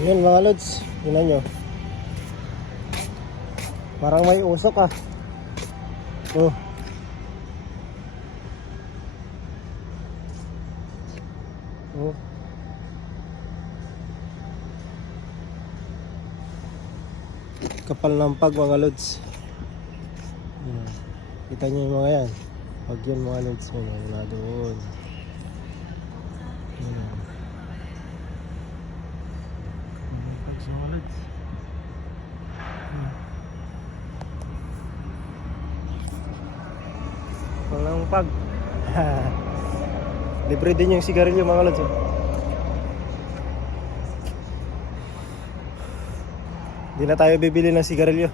Yan mga lods, tingnan nyo. Parang may usok ah. Oh. Oh. Kapal ng pag mga lods. Kita nyo yung mga yan. Pag yun mga lods, wala doon. Pag sa mga lods. Walang pag. Libre din yung sigarilyo mga lods. Hindi na tayo bibili ng sigarilyo.